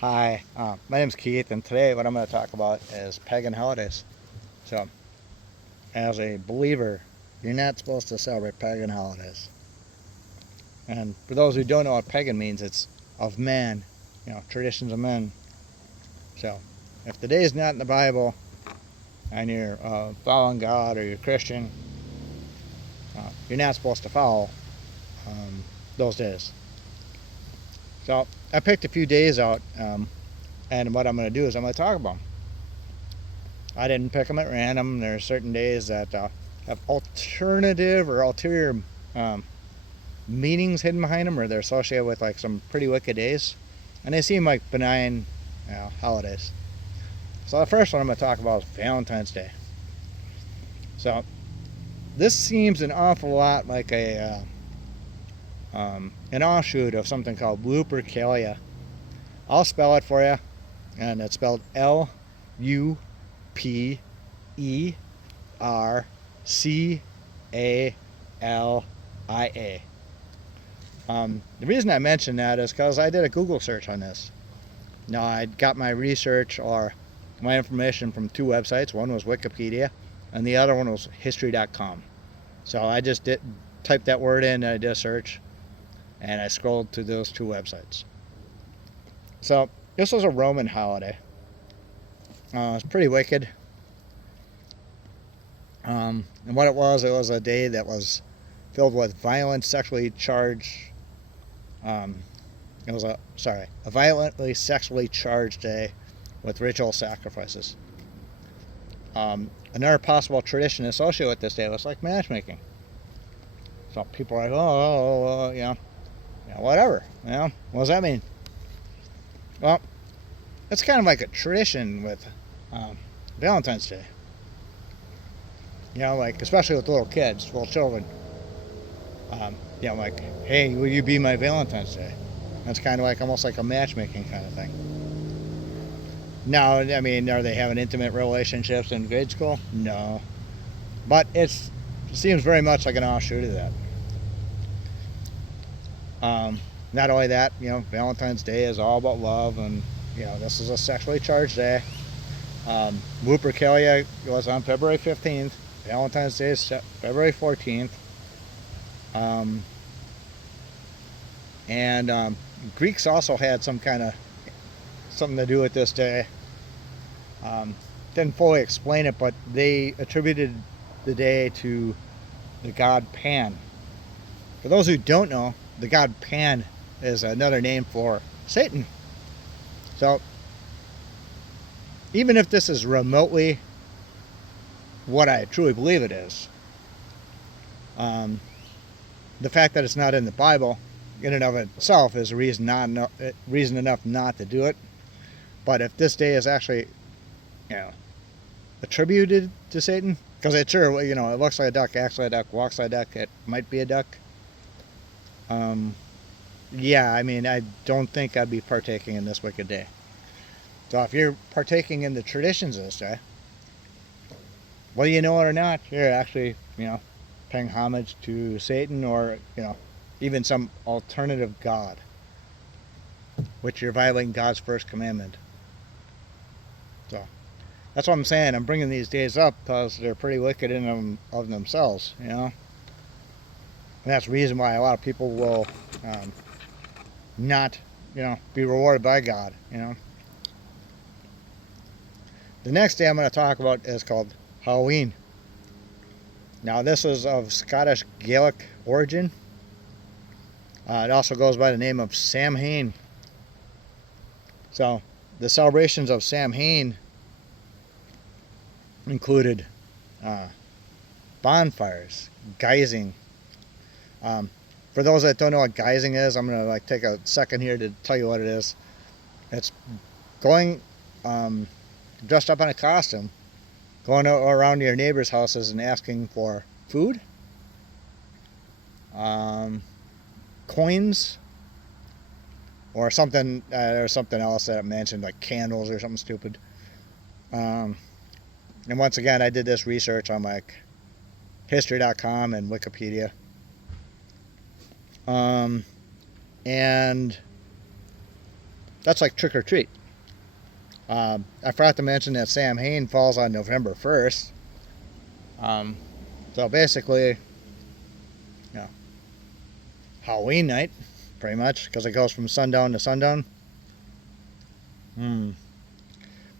Hi, my name's Keith, and today what I'm going to talk about is pagan holidays. So, as a believer, you're not supposed to celebrate pagan holidays. And for those who don't know what pagan means, it's of man, traditions of men. So, if the day is not in the Bible and you're following God or you're Christian, you're not supposed to follow those days. So, I picked a few days out, and what I'm going to do is I'm going to talk about them. I didn't pick them at random. There are certain days that have alternative or ulterior um, meanings hidden behind them, or they're associated with like some pretty wicked days, and they seem like benign holidays. So the first one I'm going to talk about is Valentine's Day. So this seems an awful lot like an offshoot of something called Lupercalia. I'll spell it for you, and it's spelled Lupercalia. The reason I mention that is because I did a Google search on this. Now, I got my research or my information from two websites. One was Wikipedia, and the other one was History.com. So I just typed that word in, and I did a search, and I scrolled to those two websites. So this was a Roman holiday. It's pretty wicked. And what it was a day that was filled with violent, sexually charged. It was a violently sexually charged day with ritual sacrifices. Another possible tradition associated with this day was like matchmaking. So people are like, whatever. What does that mean? Well, it's kind of like a tradition with Valentine's Day. Like especially with little kids, little children. Like, hey, will you be my Valentine's Day? That's kind of like almost like a matchmaking kind of thing. Now, I mean, are they having intimate relationships in grade school? No. But it seems very much like an offshoot of that. Not only that, Valentine's Day is all about love, and, this is a sexually charged day. Lupercalia was on February 15th. Valentine's Day is February 14th. And Greeks also had something to do with this day. Didn't fully explain it, but they attributed the day to the god Pan. For those who don't know, the god Pan is another name for Satan. So even if this is remotely what I truly believe it is, the fact that it's not in the Bible in and of itself is reason enough not to do it. But if this day is actually, attributed to Satan, because it sure, it looks like a duck, acts like a duck, walks like a duck, it might be a duck. Yeah, I mean, I don't think I'd be partaking in this wicked day. So if you're partaking in the traditions of this day, whether you know it or not, you're actually, paying homage to Satan or, even some alternative god, which you're violating God's first commandment. So that's what I'm saying. I'm bringing these days up because they're pretty wicked in them of themselves, And that's the reason why a lot of people will not, be rewarded by God, The next day I'm going to talk about is called Halloween. Now this is of Scottish Gaelic origin. It also goes by the name of Samhain. So the celebrations of Samhain included bonfires, guising. For those that don't know what guising is, I'm going to take a second here to tell you what it is. It's going dressed up in a costume, going around to your neighbor's houses and asking for food, coins, or something else that I mentioned, like candles or something stupid. And once again, I did this research on History.com and Wikipedia. And That's like trick or treat. I forgot to mention that Samhain falls on November 1st. So basically, you know, Halloween night, pretty much, because it goes from sundown to sundown.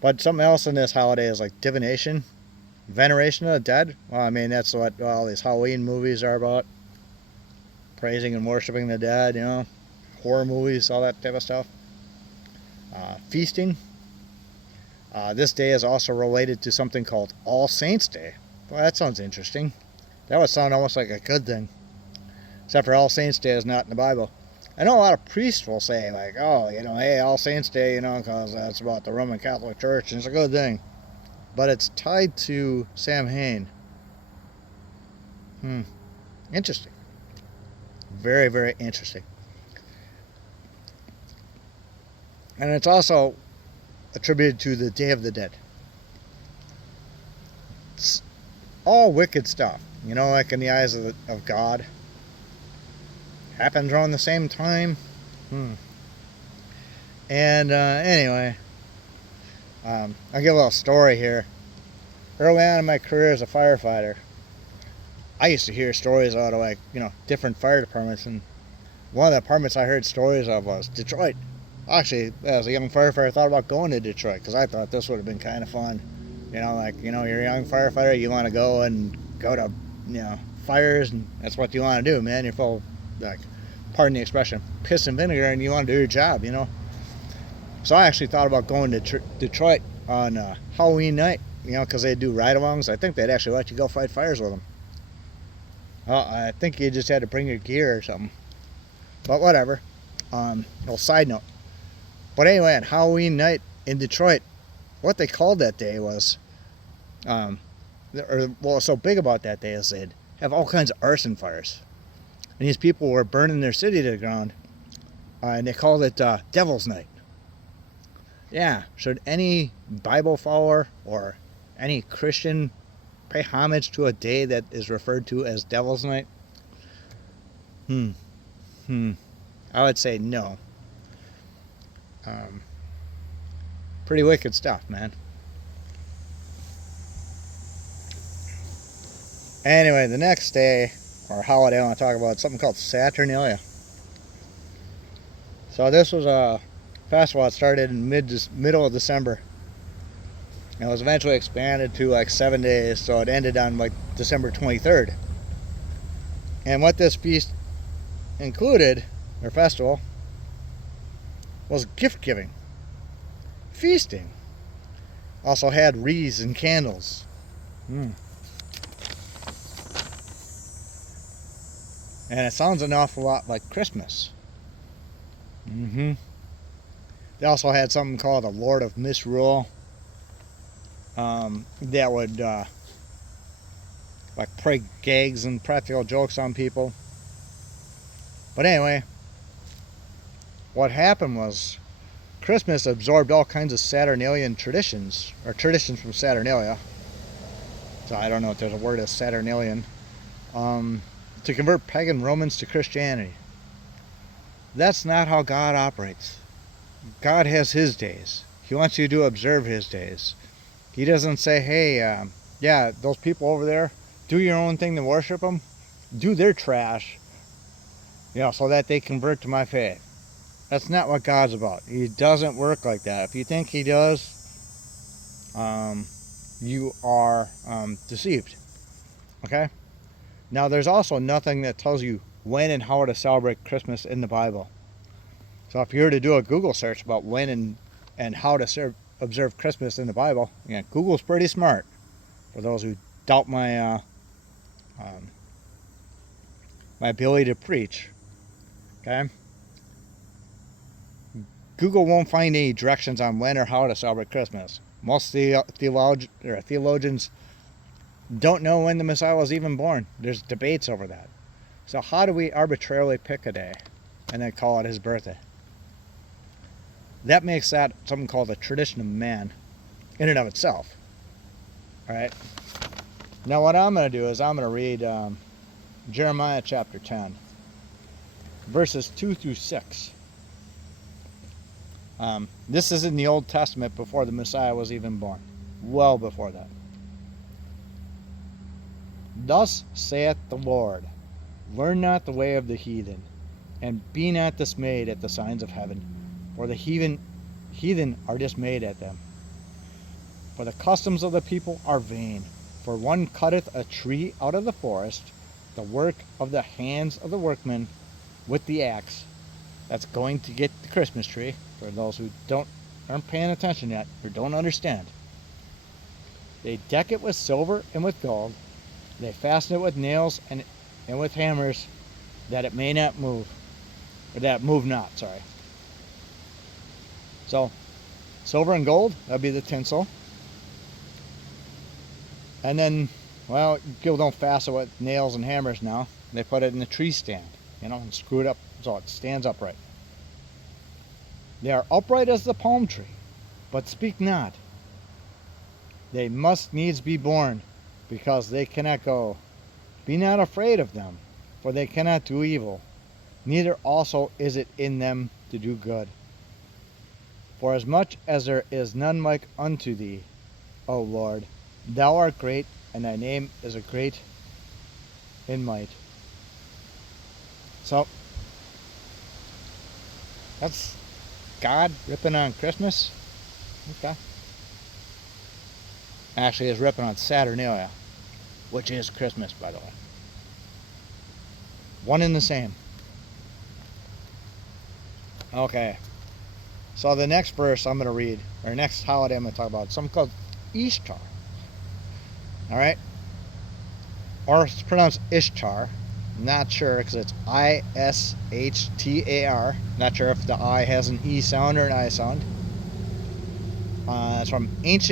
But something else in this holiday is like divination, veneration of the dead. Well, I mean, that's what all these Halloween movies are about. Praising and worshiping the dead, you know. Horror movies, all that type of stuff. Feasting. This day is also related to something called All Saints Day. Well, that sounds interesting. That would sound almost like a good thing. Except for All Saints Day is not in the Bible. I know a lot of priests will say, like, oh, you know, hey, All Saints Day, you know, because that's about the Roman Catholic Church, and it's a good thing. But it's tied to Samhain. Interesting. Very, very interesting. And it's also attributed to the Day of the Dead. It's all wicked stuff, you know, like in the eyes of God. Happens around the same time. And anyway, I'll give a little story here. Early on in my career as a firefighter, I used to hear stories out of, like, you know, different fire departments, and one of the departments I heard stories of was Detroit. Actually, as a young firefighter, I thought about going to Detroit because I thought this would have been kind of fun. You know, like, you know, you're a young firefighter, you want to go to, you know, fires, and that's what you want to do, man. You're full, like, pardon the expression, piss and vinegar, and you want to do your job, you know. So I actually thought about going to Detroit on Halloween night, you know, because they do ride-alongs. I think they'd actually let you go fight fires with them. I think you just had to bring your gear or something. But whatever. Little side note. But anyway, on Halloween night in Detroit, what they called that day was, what's so big about that day is they'd have all kinds of arson fires. And these people were burning their city to the ground. And they called it Devil's Night. Yeah, should any Bible follower or any Christian pay homage to a day that is referred to as Devil's Night? I would say no. Pretty wicked stuff, man. Anyway, the next day, or holiday I want to talk about, is something called Saturnalia. So this was a festival that started in middle of December. And it was eventually expanded to like 7 days, so it ended on like December 23rd. And what this feast included, or festival, was gift giving, feasting. Also had wreaths and candles. And it sounds an awful lot like Christmas. They also had something called a Lord of Misrule. That would like play gags and practical jokes on people. But anyway, what happened was Christmas absorbed all kinds of Saturnalian traditions, or traditions from Saturnalia. So I don't know if there's a word as Saturnalian. To convert pagan Romans to Christianity. That's not how God operates. God has His days. He wants you to observe His days. He doesn't say, hey, yeah, those people over there, do your own thing to worship them. Do their trash, you know, so that they convert to my faith. That's not what God's about. He doesn't work like that. If you think He does, you are deceived. Okay? Now, there's also nothing that tells you when and how to celebrate Christmas in the Bible. So if you were to do a Google search about when and how to observe Christmas in the Bible, yeah, Google's pretty smart. For those who doubt my my ability to preach, okay? Google won't find any directions on when or how to celebrate Christmas. Most theologians don't know when the Messiah was even born. There's debates over that. So how do we arbitrarily pick a day and then call it His birthday? That makes that something called a tradition of man in and of itself. Alright? Now what I'm going to do is I'm going to read Jeremiah chapter 10, verses 2 through 6. This is in the Old Testament before the Messiah was even born. Well before that. Thus saith the Lord, learn not the way of the heathen, and be not dismayed at the signs of heaven, for the heathen are dismayed at them. For the customs of the people are vain. For one cutteth a tree out of the forest, the work of the hands of the workmen with the axe. That's going to get the Christmas tree, for those who aren't paying attention yet, or don't understand. They deck it with silver and with gold. They fasten it with nails and with hammers, that it may not move. Or that move not, sorry. So, silver and gold, that'd be the tinsel. And then, well, people don't fasten it with nails and hammers now. They put it in the tree stand, and screw it up so it stands upright. They are upright as the palm tree, but speak not. They must needs be born, because they cannot go. Be not afraid of them, for they cannot do evil, neither also is it in them to do good. For as much as there is none like unto thee, O Lord, thou art great, and thy name is a great in might. So, that's God ripping on Christmas. Okay. Actually, it's ripping on Saturnalia, which is Christmas, by the way. One and the same. Okay. So the next verse I'm going to read, or next holiday I'm going to talk about, something called Easter. Alright? Or it's pronounced Ishtar. Not sure, because it's Ishtar. Not sure if the I has an E sound or an I sound. It's from it's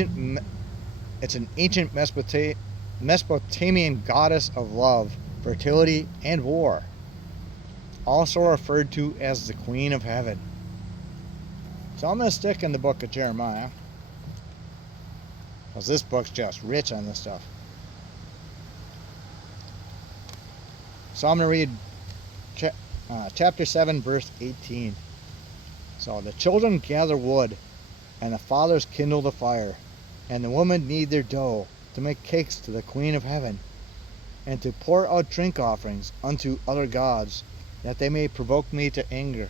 an ancient Mesopotamian goddess of love, fertility, and war. Also referred to as the Queen of Heaven. So I'm going to stick in the book of Jeremiah, because this book's just rich on this stuff. So I'm going to read chapter 7, verse 18. So the children gather wood, and the fathers kindle the fire, and the women knead their dough to make cakes to the Queen of Heaven, and to pour out drink offerings unto other gods, that they may provoke me to anger.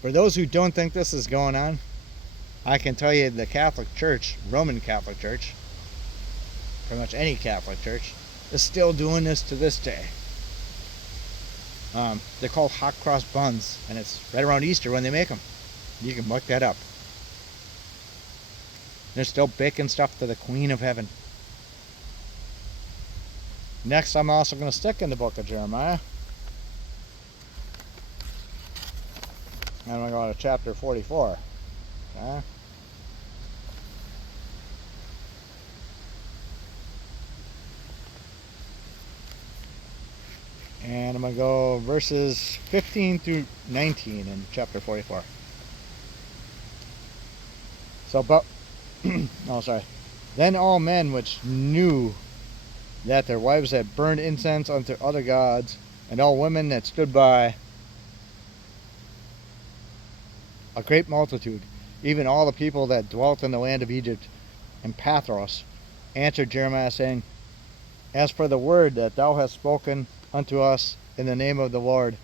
For those who don't think this is going on, I can tell you the Catholic Church, Roman Catholic Church, pretty much any Catholic Church, is still doing this to this day. They're called hot cross buns, and it's right around Easter when they make them. You can look that up. They're still baking stuff to the Queen of Heaven. Next, I'm also going to stick in the book of Jeremiah. And I'm going to go to chapter 44. Okay. And I'm going to go verses 15 through 19 in chapter 44. So, Then all men which knew that their wives had burned incense unto other gods, and all women that stood by, a great multitude, even all the people that dwelt in the land of Egypt and Pathros, answered Jeremiah, saying, As for the word that thou hast spoken unto us in the name of the Lord,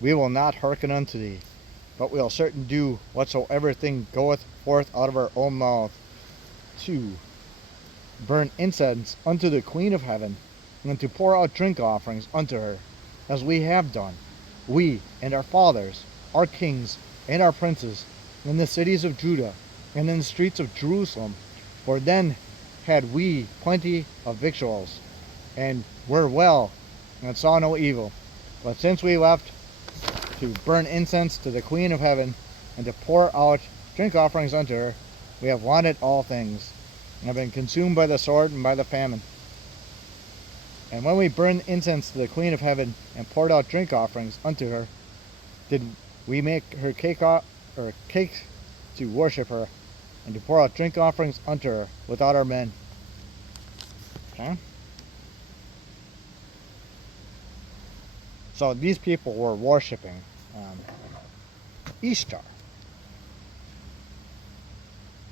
we will not hearken unto thee, but we will certain do whatsoever thing goeth forth out of our own mouth, to burn incense unto the Queen of Heaven, and to pour out drink offerings unto her, as we have done, we and our fathers, our kings, and our princes, in the cities of Judah, and in the streets of Jerusalem. For then had we plenty of victuals, and were well, and saw no evil. But since we left to burn incense to the Queen of Heaven, and to pour out drink offerings unto her, we have wanted all things, and have been consumed by the sword and by the famine. And when we burned incense to the Queen of Heaven, and poured out drink offerings unto her, did we make her cakes to worship her, and to pour out drink offerings unto her without our men. Okay? So these people were worshiping Ishtar.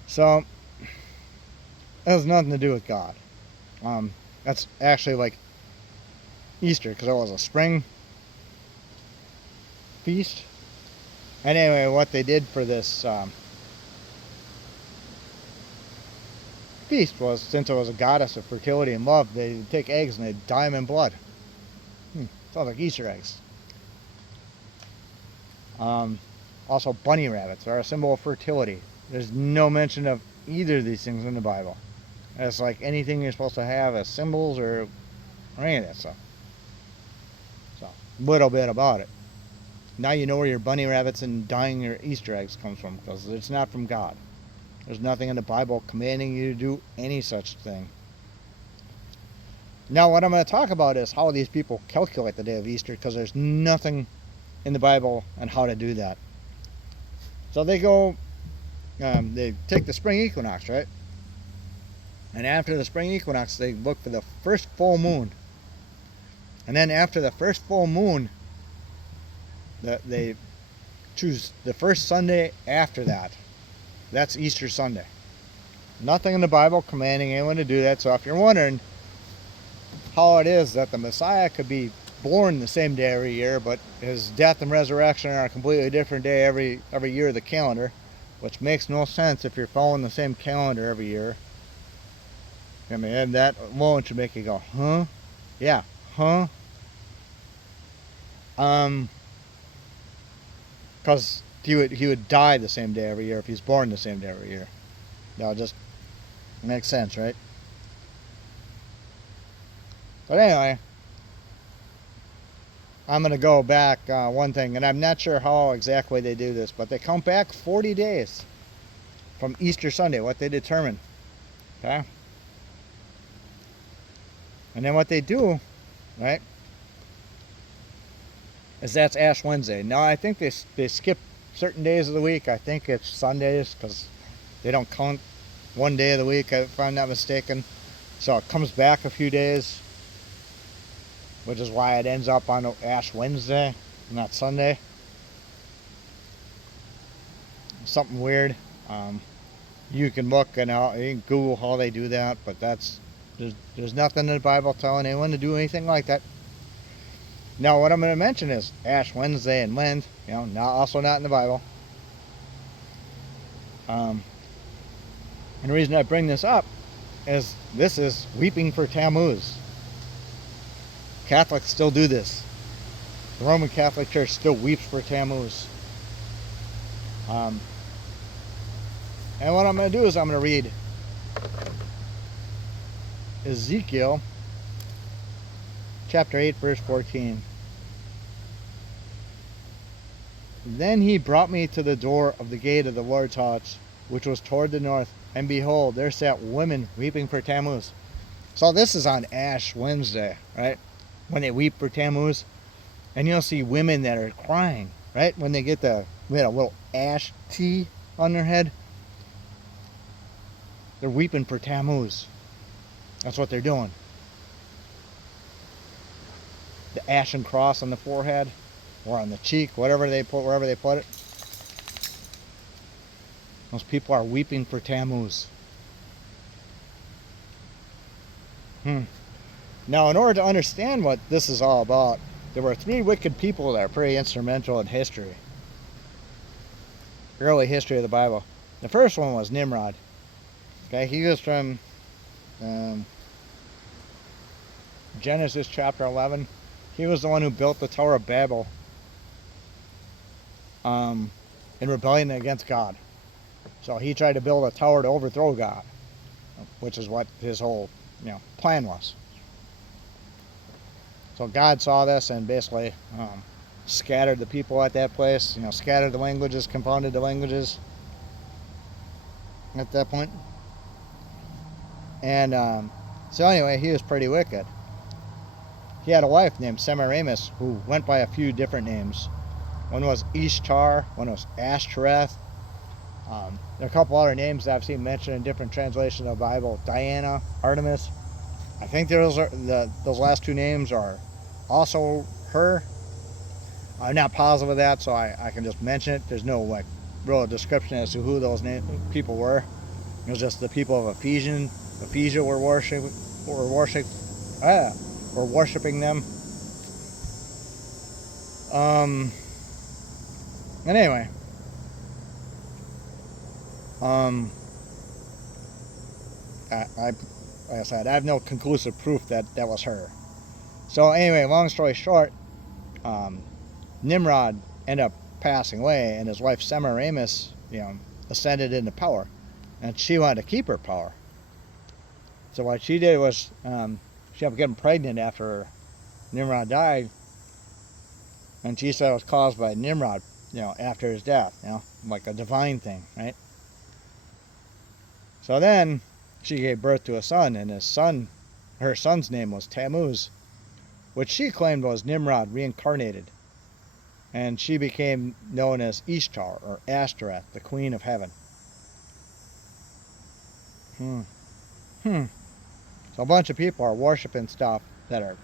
So it has nothing to do with God. That's actually like Easter, because it was a spring feast. And anyway, what they did for this feast was, since it was a goddess of fertility and love, they'd take eggs and they'd dye them in blood. Sounds like Easter eggs. Also, bunny rabbits are a symbol of fertility. There's no mention of either of these things in the Bible. It's like anything you're supposed to have as symbols or any of that stuff. So, little bit about it. Now you know where your bunny rabbits and dyeing your Easter eggs comes from, because it's not from God. There's nothing in the Bible commanding you to do any such thing. Now what I'm going to talk about is how these people calculate the day of Easter, because there's nothing in the Bible on how to do that. So they go, they take the spring equinox, right? And after the spring equinox, they look for the first full moon. And then after the first full moon, they choose the first Sunday after that. That's Easter Sunday. Nothing in the Bible commanding anyone to do that. So if you're wondering how it is that the Messiah could be born the same day every year, but his death and resurrection are a completely different day every year of the calendar, which makes no sense if you're following the same calendar every year. I mean, and that alone should make you go, huh? Yeah, huh? Because he would die the same day every year if he's born the same day every year. That just makes sense, right? But anyway, I'm going to go back one thing, and I'm not sure how exactly they do this, but they count back 40 days from Easter Sunday, what they determine. Okay? And then what they do, right, is that's Ash Wednesday. Now, I think they skip certain days of the week. I think it's Sundays, because they don't count one day of the week, if I'm not mistaken. So it comes back a few days, which is why it ends up on Ash Wednesday, not Sunday. Something weird. You can look and you can Google how they do that, but there's nothing in the Bible telling anyone to do anything like that. Now, what I'm going to mention is Ash Wednesday and Lent, also not in the Bible. And the reason I bring this up is this is weeping for Tammuz. Catholics still do this. The Roman Catholic Church still weeps for Tammuz. And what I'm going to do is I'm going to read Ezekiel chapter 8, verse 14. Then he brought me to the door of the gate of the Lord's house, which was toward the north, and behold, there sat women weeping for Tammuz. So this is on Ash Wednesday, right? When they weep for Tammuz, and you'll see women that are crying, right? When they get a little ash tea on their head, they're weeping for Tammuz. That's what they're doing. The ashen cross on the forehead or on the cheek, wherever they put it. Those people are weeping for Tammuz. Now, in order to understand what this is all about, there were 3 wicked people that are pretty instrumental in history. Early history of the Bible. The first one was Nimrod. Okay, he was from Genesis chapter 11. He was the one who built the Tower of Babel in rebellion against God. So he tried to build a tower to overthrow God, which is what his whole plan was. So God saw this and basically scattered the people at that place, scattered the languages, confounded the languages at that point. And so anyway, he was pretty wicked. He had a wife named Semiramis who went by a few different names. One was Ishtar, one was Ashtoreth. There are a couple other names that I've seen mentioned in different translations of the Bible. Diana, Artemis. I think those last 2 names are also her. I'm not positive of that, so I can just mention it. There's no like real description as to who those people were. It was just the people of Ephesia were worshiping them. And anyway, like I said, I have no conclusive proof that that was her. So anyway, long story short, Nimrod ended up passing away, and his wife Semiramis, ascended into power, and she wanted to keep her power. So what she did was, she ended up getting pregnant after Nimrod died, and she said it was caused by Nimrod, after his death, like a divine thing, right? So then she gave birth to a son, and her son's name was Tammuz, which she claimed was Nimrod reincarnated. And she became known as Ishtar, or Ashtoreth, the Queen of Heaven. So a bunch of people are worshiping stuff that are,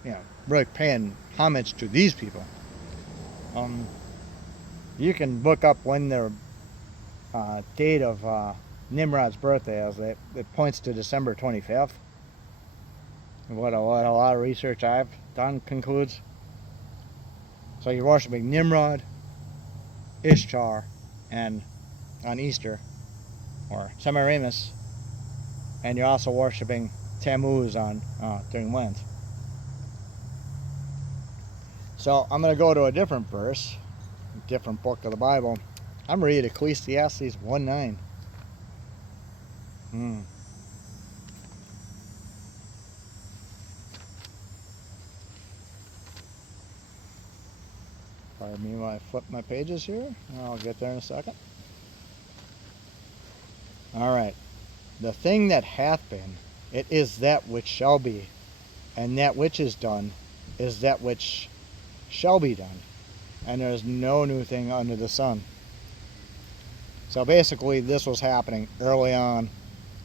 really paying homage to these people. You can look up when their date of Nimrod's birthday is. It points to December 25th. What a lot of research I've done concludes. So you're worshiping Nimrod, Ishtar, and on Easter, or Semiramis, and you're also worshiping Tammuz on during Lent. So I'm going to go to a different verse, a different book of the Bible. I'm going to read Ecclesiastes 1:9. Pardon me while I flip my pages here. I'll get there in a second. All right. The thing that hath been, it is that which shall be, and that which is done is that which shall be done, and there is no new thing under the sun. So basically this was happening early on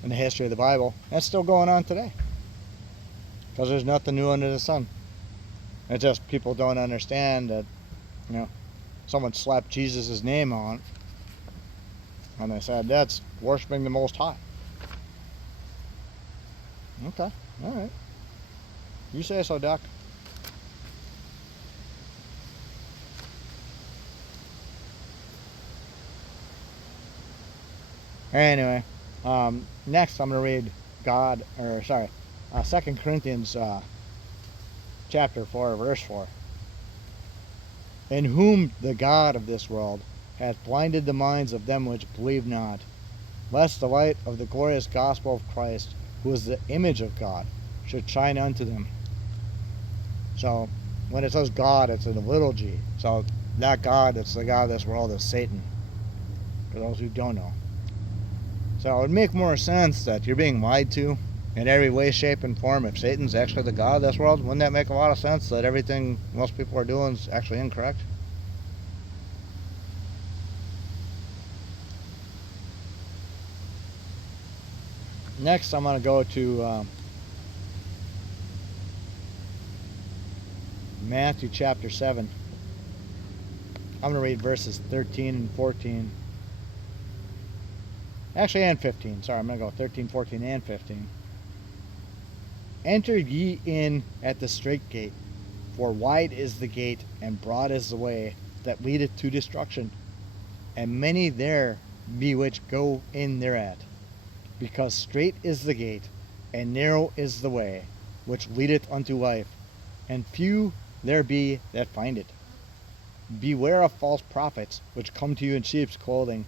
in the history of the Bible, and it's still going on today, because there's nothing new under the sun. It's just people don't understand that, someone slapped Jesus' name on it, and they said that's worshiping the Most High. Okay, all right. You say so, Doc. Anyway, next I'm going to read 2 Corinthians chapter 4, verse 4. In whom the God of this world hath blinded the minds of them which believe not, lest the light of the glorious gospel of Christ, who is the image of God, should shine unto them. So when it says God, it's in a little g. So that God that's the God of this world is Satan, for those who don't know. So it would make more sense that you're being lied to in every way, shape, and form. If Satan's actually the God of this world, wouldn't that make a lot of sense that everything most people are doing is actually incorrect? Next, I'm going to go to Matthew chapter 7. I'm going to read verses 13 and 14. Actually, and 15. Sorry, I'm going to go 13, 14, and 15. Enter ye in at the strait gate, for wide is the gate, and broad is the way that leadeth to destruction, and many there be which go in thereat. Because strait is the gate, and narrow is the way, which leadeth unto life, and few there be that find it. Beware of false prophets, which come to you in sheep's clothing,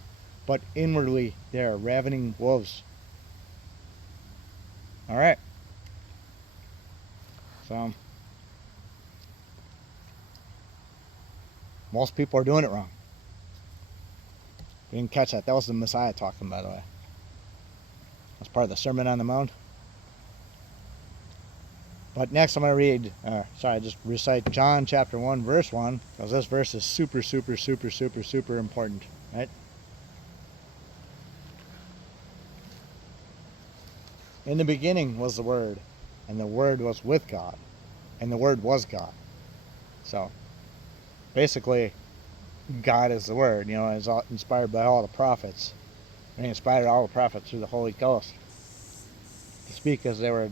but inwardly they are ravening wolves. All right. So most people are doing it wrong. You didn't catch that. That was the Messiah talking, by the way. That's part of the Sermon on the Mount. But next I'm going to just recite John chapter 1, verse 1, because this verse is super, super, super, super, super important, right? In the beginning was the Word, and the Word was with God, and the Word was God. So basically, God is the Word, is inspired by all the prophets. And he inspired all the prophets through the Holy Ghost to speak as they were,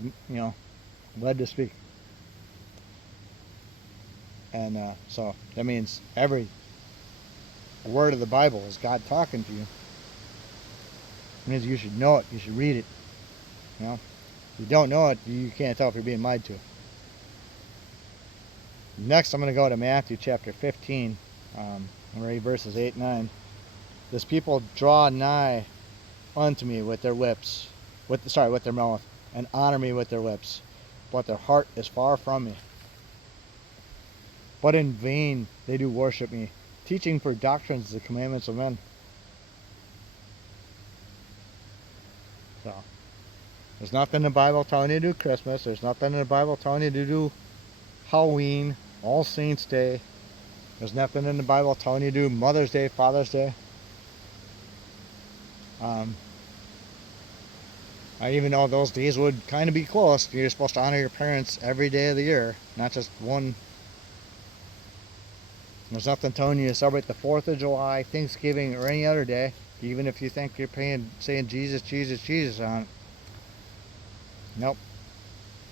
led to speak. And so that means every word of the Bible is God talking to you. It means you should know it. You should read it. If you don't know it, you can't tell if you're being lied to. Next, I'm going to go to Matthew chapter 15. I'm going to read verses 8 and 9. This people draw nigh unto me with their lips, with their mouth, and honor me with their lips, but their heart is far from me. But in vain they do worship me, teaching for doctrines the commandments of men. So, there's nothing in the Bible telling you to do Christmas. There's nothing in the Bible telling you to do Halloween, All Saints Day. There's nothing in the Bible telling you to do Mother's Day, Father's Day. I even know those days would kind of be close. You're supposed to honor your parents every day of the year, not just one. There's nothing telling you to celebrate the 4th of July, Thanksgiving, or any other day, even if you think you're saying Jesus, Jesus, Jesus on it. Nope.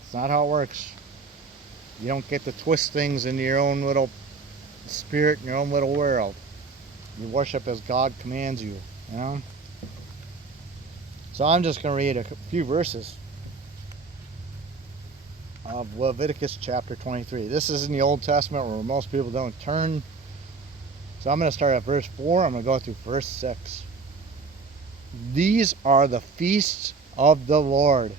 It's not how it works. You don't get to twist things into your own little spirit in your own little world. You worship as God commands you, So I'm just going to read a few verses of Leviticus chapter 23. This is in the Old Testament where most people don't turn. So I'm going to start at verse 4. I'm going to go through verse 6. These are the feasts of the Lord,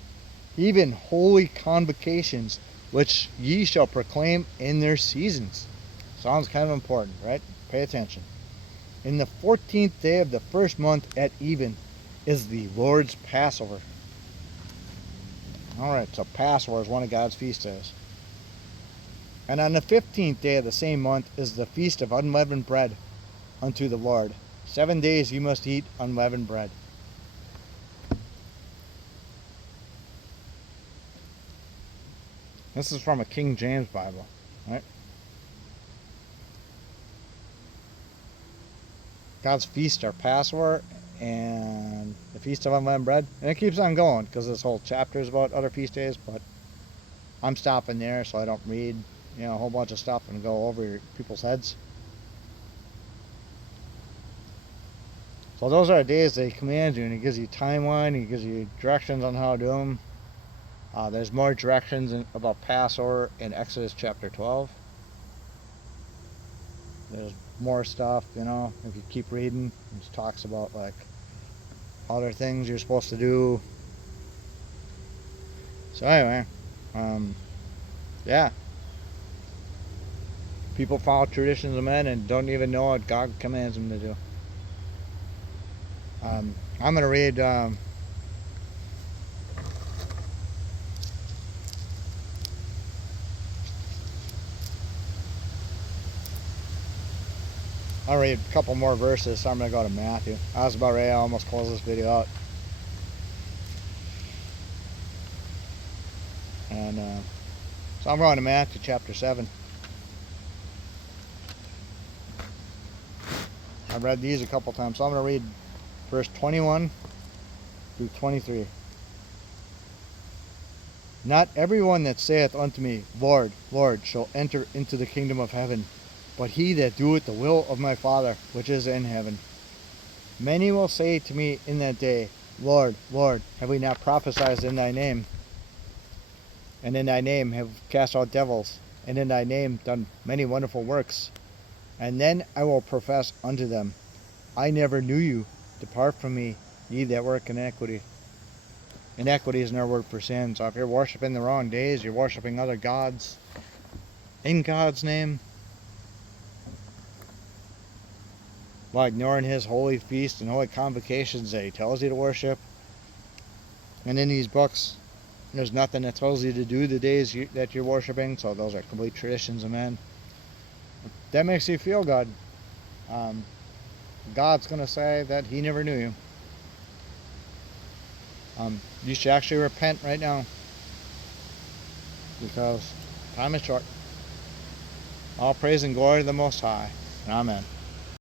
even holy convocations, which ye shall proclaim in their seasons. Sounds kind of important, right? Pay attention. In the 14th day of the first month at even is the Lord's Passover. Alright, so Passover is one of God's feast days. And on the 15th day of the same month is the feast of unleavened bread unto the Lord. 7 days you must eat unleavened bread. This is from a King James Bible, right? God's feasts are Passover and the Feast of Unleavened Bread. And it keeps on going because this whole chapter is about other feast days, but I'm stopping there so I don't read, a whole bunch of stuff and go over people's heads. So those are the days that he commands you, and he gives you timeline, he gives you directions on how to do them. There's more directions about Passover in Exodus chapter 12. There's more stuff, if you keep reading. It talks about like other things you're supposed to do. So anyway, yeah. People follow traditions of men and don't even know what God commands them to do. I'm going to read I'll read a couple more verses, so I'm going to go to Matthew. I was about ready to almost close this video out. And so I'm going to Matthew chapter 7. I've read these a couple times, so I'm going to read verse 21 through 23. Not everyone that saith unto me, Lord, Lord, shall enter into the kingdom of heaven, but he that doeth the will of my Father which is in heaven. Many will say to me in that day, Lord, Lord, have we not prophesied in thy name? And in thy name have cast out devils, and in thy name done many wonderful works. And then I will profess unto them, I never knew you. Depart from me, ye that work iniquity. Iniquity is another word for sin. So if you're worshiping the wrong days, you're worshiping other gods in God's name, while ignoring his holy feasts and holy convocations that he tells you to worship. And in these books, there's nothing that tells you to do the days that you're worshiping, so those are complete traditions of men. That makes you feel good. God's going to say that he never knew you. You should actually repent right now, because time is short. All praise and glory to the Most High. And amen.